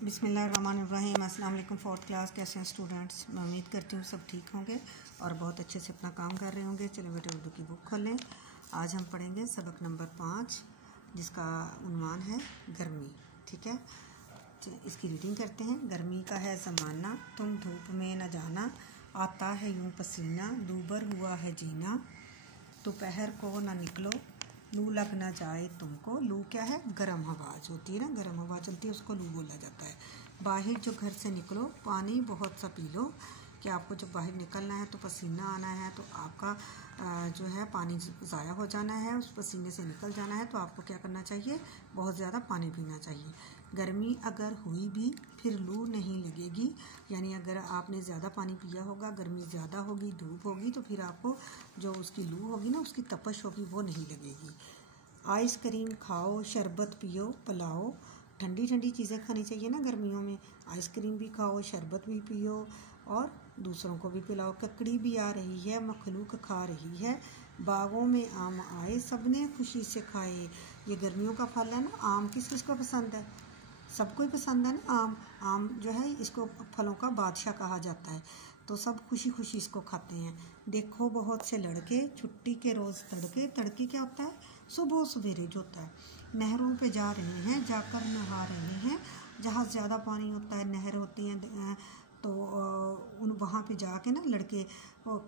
बिस्मिल्लाहिर्रहमानिर्रहीम। अस्सलाम वालेकुम। फोर्थ क्लास कैसे हैं स्टूडेंट्स? मैं उम्मीद करती हूँ सब ठीक होंगे और बहुत अच्छे से अपना काम कर रहे होंगे। चलिए बेटा उर्दू की बुक खोलें। आज हम पढ़ेंगे सबक नंबर 5 जिसका उन्वान है गर्मी। ठीक है, इसकी रीडिंग करते हैं। गर्मी का है ज़माना, तुम धूप में न जाना, आता है यूँ पसीना, दूबर हुआ है जीना, दोपहर को न निकलो, लू लग ना जाए तुमको। लू क्या है? गर्म हवा जो होती है ना, गर्म हवा चलती है उसको लू बोला जाता है। बाहर जो घर से निकलो, पानी बहुत सा पी लो। कि आपको जब बाहर निकलना है तो पसीना आना है तो आपका जो है पानी ज़ाया हो जाना है, उस पसीने से निकल जाना है, तो आपको क्या करना चाहिए? बहुत ज़्यादा पानी पीना चाहिए। गर्मी अगर हुई भी फिर लू नहीं लगेगी, यानी अगर आपने ज़्यादा पानी पिया होगा, गर्मी ज़्यादा होगी, धूप होगी, तो फिर आपको जो उसकी लू होगी ना, उसकी तपश होगी, वो नहीं लगेगी। आइसक्रीम खाओ, शरबत पियो, पिलाओ। ठंडी ठंडी चीज़ें खानी चाहिए ना गर्मियों में। आइसक्रीम भी खाओ, शरबत भी पियो और दूसरों को भी पिलाओ। ककड़ी भी आ रही है, मखलूक खा रही है, बागों में आम आए, सबने खुशी से खाए। ये गर्मियों का फल है ना, आम किस किस को पसंद है? सबको ही पसंद है ना आम। आम जो है इसको फलों का बादशाह कहा जाता है, तो सब खुशी खुशी इसको खाते हैं। देखो बहुत से लड़के छुट्टी के रोज़ तड़के, तड़के क्या होता है? सुबह सवेरे जो होता है। नहरों पे जा रहे हैं, जाकर नहा रहे हैं। जहाँ ज़्यादा पानी होता है, नहर होती हैं, तो उन वहाँ पे जाके ना लड़के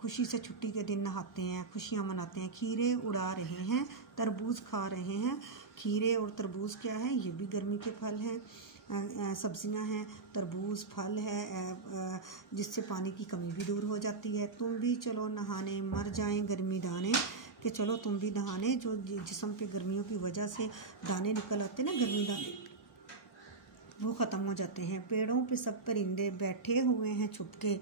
खुशी से छुट्टी के दिन नहाते हैं, खुशियाँ मनाते हैं। खीरे उड़ा रहे हैं, तरबूज खा रहे हैं। खीरे और तरबूज क्या है? ये भी गर्मी के फल हैं, सब्जियां हैं। तरबूज फल है जिससे पानी की कमी भी दूर हो जाती है। तुम भी चलो नहाने, मर जाएं गर्मी दाने। कि चलो तुम भी नहाने, जो जिस्म पे गर्मियों की वजह से दाने निकल आते ना, गर्मी दाने, वो ख़त्म हो जाते हैं। पेड़ों पे सब परिंदे बैठे हुए हैं छुपके,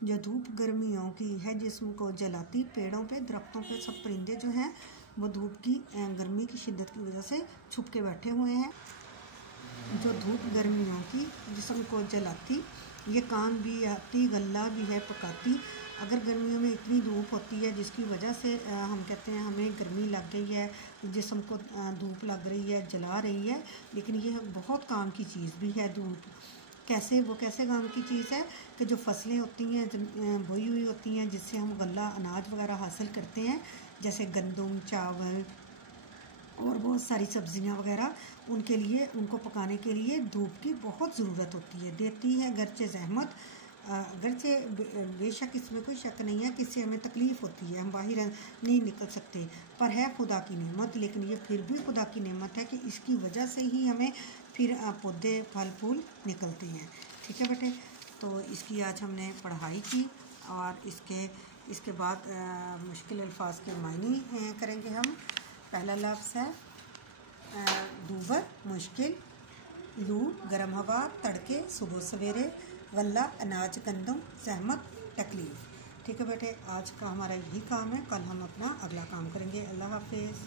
जो धूप गर्मियों की है जिस्म को जलाती। पेड़ों पे, दरख्तों पे सब परिंदे जो हैं वो धूप की गर्मी की शिद्दत की वजह से छुप के बैठे हुए हैं, जो धूप गर्मियों की जिस्म को जलाती। ये काम भी आती, गल्ला भी है पकाती। अगर गर्मियों में इतनी धूप होती है जिसकी वजह से हम कहते हैं हमें गर्मी लग गई है, जिस्म को धूप लग रही है, जला रही है, लेकिन ये बहुत काम की चीज़ भी है धूप। कैसे? वो कैसे काम की चीज़ है कि जो फसलें होती हैं बोई हुई होती हैं, जिससे हम गल्ला अनाज वगैरह हासिल करते हैं, जैसे गंदम, चावल और बहुत सारी सब्जियां वगैरह, उनके लिए, उनको पकाने के लिए धूप की बहुत ज़रूरत होती है। देती है गरचे ज़हमत, अगरचे बेशक इसमें कोई शक नहीं है कि इससे हमें तकलीफ़ होती है, हम बाहर नहीं निकल सकते, पर है खुदा की नेमत। लेकिन ये फिर भी खुदा की नेमत है कि इसकी वजह से ही हमें फिर पौधे फल फूल निकलते हैं। ठीक है बेटे, तो इसकी आज हमने पढ़ाई की और इसके बाद मुश्किल अल्फाज के मायने करेंगे हम। पहला लफ्ज़ है दूबर मुश्किल, लू गर्म हवा, तड़के सुबह सवेरे, गल्ला अनाज गंदम, ज़हमत तकलीफ़। ठीक है बेटे, आज का हमारा यही काम है, कल हम अपना अगला काम करेंगे। अल्लाह हाफिज़।